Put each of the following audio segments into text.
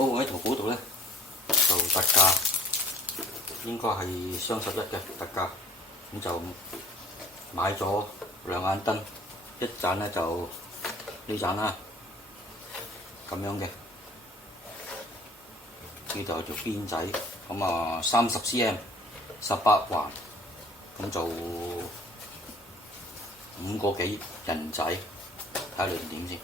好，我喺淘寶度咧就特價，應該係雙11嘅特價，咁就買咗兩眼燈，一盞咧就呢盞啦，咁樣嘅，呢度有條邊仔，咁啊30cm 18環，咁就5個幾人仔，睇下裏面點先。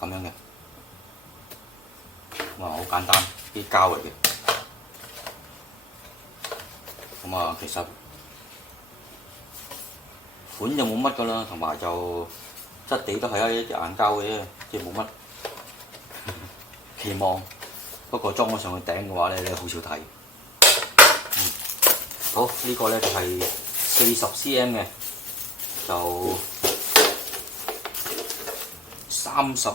咁樣嘅，哇好簡單，啲膠嚟嘅，咁啊其實款就冇乜噶啦，同埋就質地都係一隻硬膠嘅啫，即係冇乜期望。不過裝咗上去頂嘅話咧，你好少睇。好，呢個咧就係40cm嘅，就36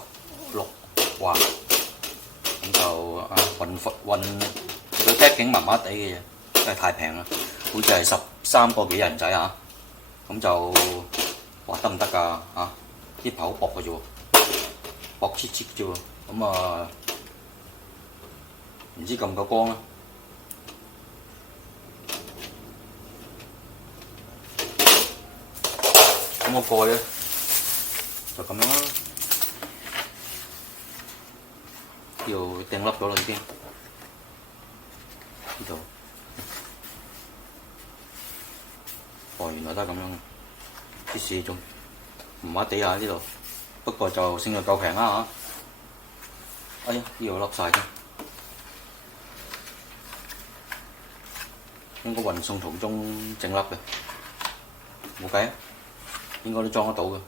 環，咁就啊運個 pack 景麻麻地嘅嘢，真係太平啦，好似係13個幾人仔啊，咁就哇得唔得㗎啊？啲皮好薄嘅啫喎，薄切切啫喎，咁啊唔知夠唔夠光啦。咁個蓋咧就咁樣啦。呢度掟凹咗啦已經，呢度，哦原來都係咁樣嘅，啲事仲麻麻地啊呢度，不過就勝在夠平啦嚇。哎呀呢度凹晒添，應該運送途中整凹嘅，冇計啊，應該都裝得到嘅，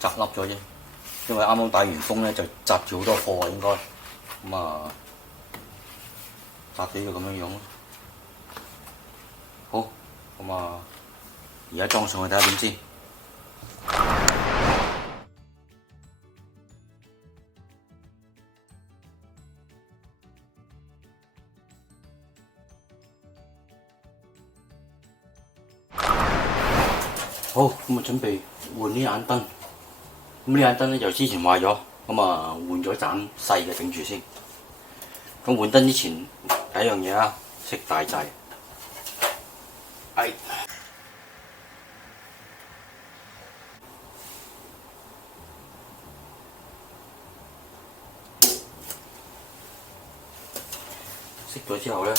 砸凹咗啫。因為啱啱打完風咧，就擲住好多貨啊，應該咁啊，擲地就咁樣樣咯。好，咁啊，而家裝上去睇下點先。好，咁啊準備換呢眼燈。咁呢眼燈咧就之前壞咗，咁啊換咗盞細嘅頂住先。咁換燈之前第一樣嘢啊，熄大掣。係。熄咗之後咧，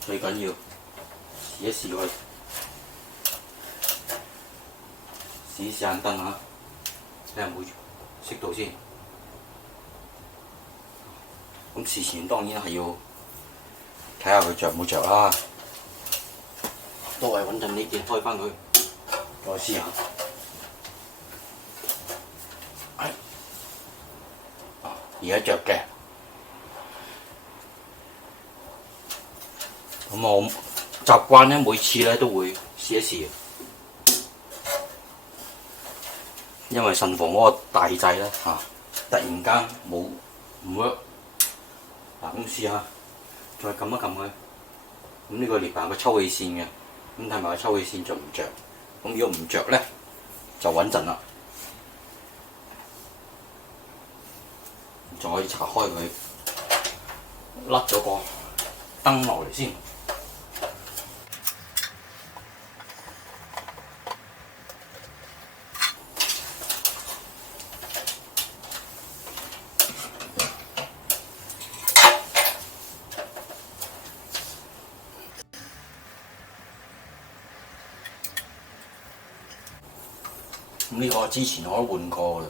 最緊要試一試佢，試一試眼燈啊！睇下有冇熄到先。咁事前當然係要睇下佢着冇着啦。都係穩陣呢件開翻佢，再試下。而家着嘅。咁我習慣咧，每次咧都會試一試。因為慎防嗰個大掣咧突然間冇唔 work， 嗱咁試下，再撳一撳佢，咁呢個列埋個抽氣扇嘅，咁睇埋個抽氣扇着唔着，咁如果唔着咧就穩陣啦，就可以拆開佢，甩咗個燈落嚟先。咁呢個之前我都換過嘅，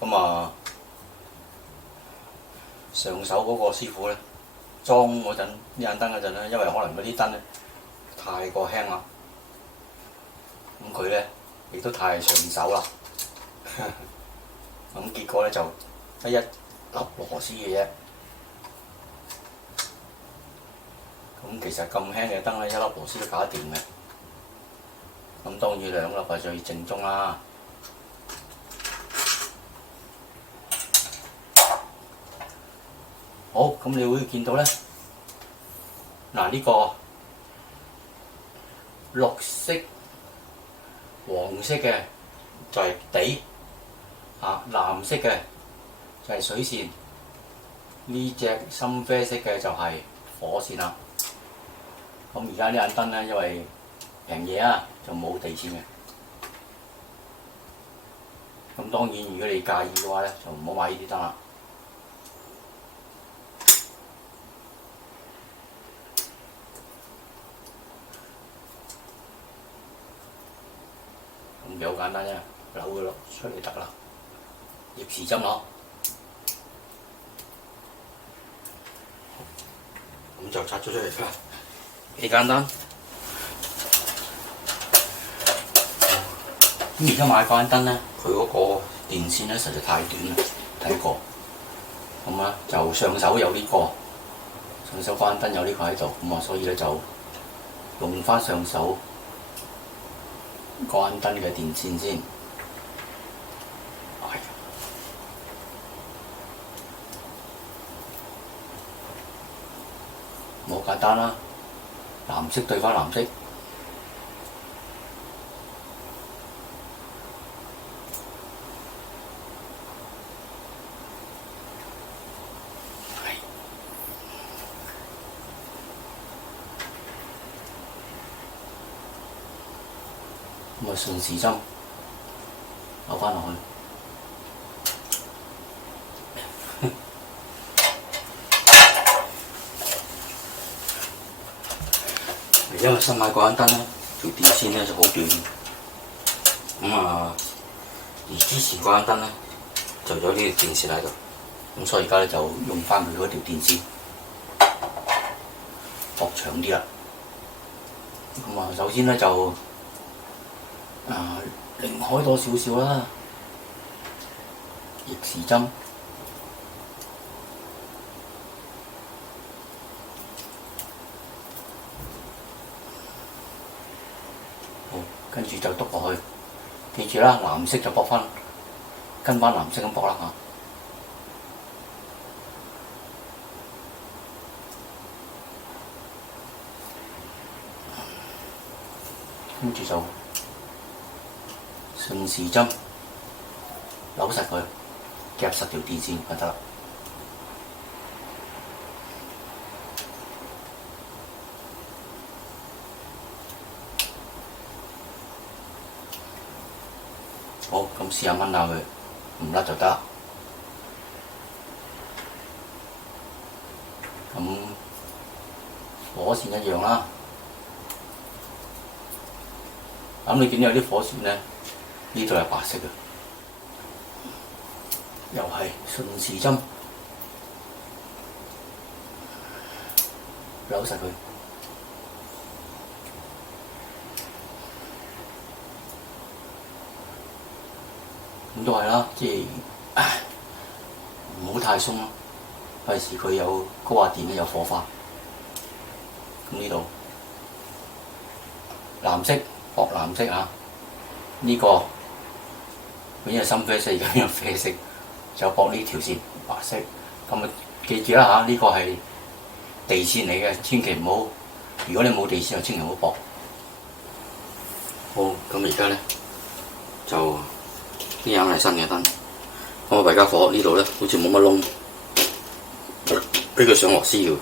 咁啊上手嗰個師傅咧裝嗰陣呢眼燈嗰陣咧，因為可能嗰啲燈咧太過輕啦，咁佢咧亦都太上手啦，咁結果咧就得一粒螺絲嘅啫。咁其實咁輕嘅燈咧，一粒螺絲都搞得掂嘅。咁當然兩粒係最正宗啦。好，咁你會見到咧，嗱呢個綠色黃色嘅就係地藍色嘅就係水線，呢隻深啡色嘅就係火線啦。咁而家呢盞燈咧，因為平嘢就冇地線嘅。咁當然，如果你介意嘅話咧，就唔好買呢啲燈啦。咁幾好簡單啫，扭佢落出嚟得啦，逆時針咯。咁就拆咗出嚟啦，幾簡單。咁而家買嗰盞燈咧，佢嗰個電線咧實在太短啦，睇過。咁就上手有呢個，上手嗰盞燈有呢個喺度，咁所以咧就用翻上手嗰盞燈嘅電線先。好簡單啦，藍色對翻藍色。咁順時針扭翻落去。因為新買嗰盞燈咧，條電線咧就好短。而之前嗰盞燈咧就有呢條電線喺度，咁所以而家咧就用翻佢嗰條電線，駁長啲啦。咁首先咧就擰開多少少啦，逆時針。跟住就篤落去，記住啦，藍色就駁翻，跟翻藍色咁駁啦嚇。跟住就順時針扭實佢，夾實條電線就得啦。好，咁試下掹下佢，唔甩就得。咁火線一樣啦。咁你見到有啲火線咧，呢度係白色嘅，又係順時針扭實佢。咁都係啦，即係唔好太鬆咯，費事佢有高壓電咧有火花。咁呢度藍色駁藍色呢個本身係深啡色，而家變咗啡色，就駁呢條線白色。咁記住啦呢個係地線嚟嘅，千祈唔好。如果你冇地線，就千祈唔好駁。好，咁而家咧就。呢盞係新嘅燈，我大家火呢度咧，好似冇乜窿，俾佢上螺絲要。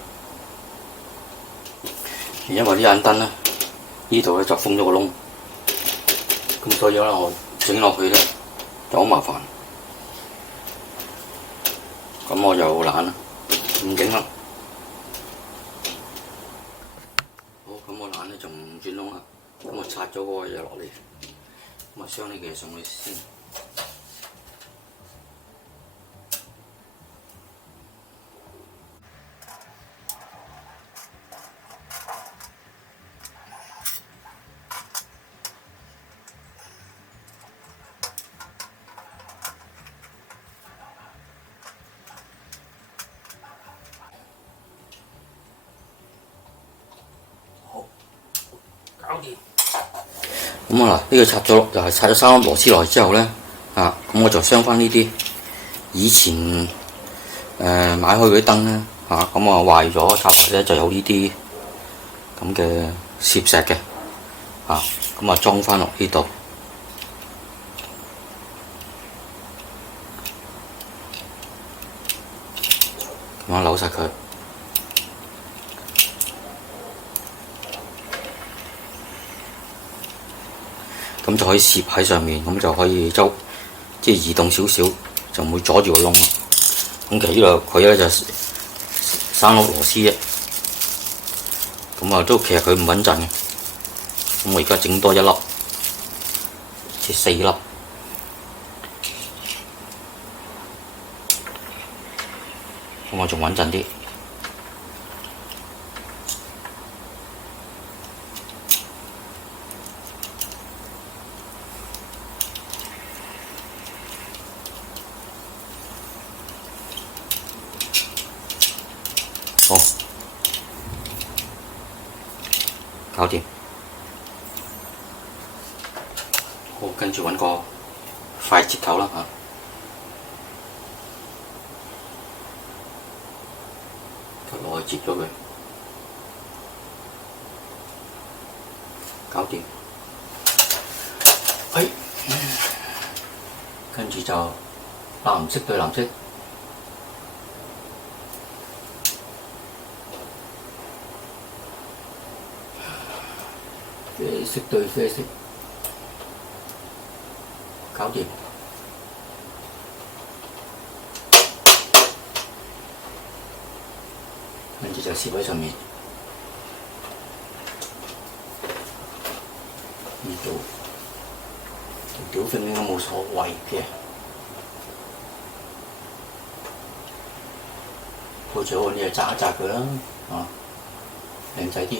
因為呢盞燈咧，呢度咧就封咗個窿，咁所以咧我整落去咧就好麻煩。咁我又懶啦，唔整啦。好，咁我懶咧就唔轉窿啦，咁我拆咗嗰個嘢落嚟，咁將呢嘅嘢上去先。咁呢個拆咗又係拆咗3粒螺絲落去之後咧，咁我就鑲翻呢啲以前買開嗰啲燈咧，咁壞咗插落咧就有呢啲咁嘅攝石嘅，咁裝翻落呢度，咁樣扭晒佢，咁就可以攝喺上面，咁就可以即係移動少少，就唔會阻住個窿。咁其實呢度佢咧就生粒螺絲啫，咁啊都其實佢唔穩陣嘅。咁我而家整多一粒，即係4粒。咁我仲穩陣啲。好，搞掂。好，跟住揾個快接頭啦嚇。落去接咗佢，搞掂。跟住就藍色對藍色，啡色對啡色，搞掂。跟住就攝喺上面，呢度條屌粉應該冇所謂嘅，好似我呢就紮一紮佢啦，靚仔啲。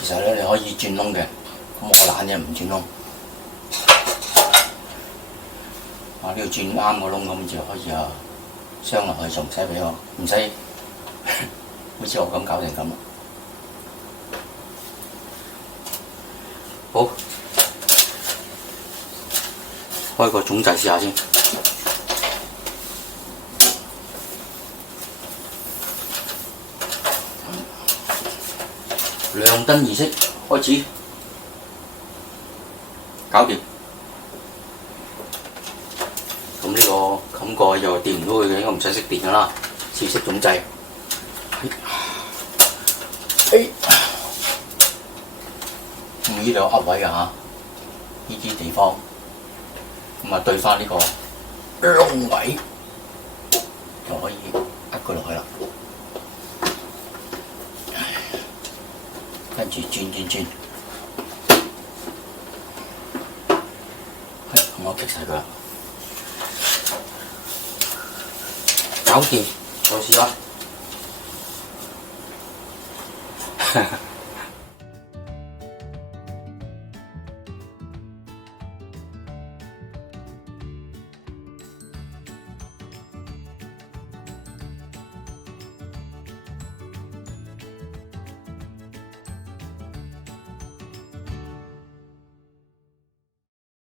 其實咧，你可以轉窿嘅，咁我懶嘅唔轉窿。呢度轉啱個窿咁就可以鑲落去，就唔使俾我，唔使好似我咁搞成咁。好，開個總掣試下先。亮燈儀式開始，搞掂。咁呢個冚蓋又電唔到佢嘅，應該唔使熄電㗎啦，自識總掣。咁呢度有噏位㗎嚇，呢啲地方咁啊對翻呢個窿位，就可以噏佢落去啦。跟住轉，我棘晒佢啦，搞掂，再試下。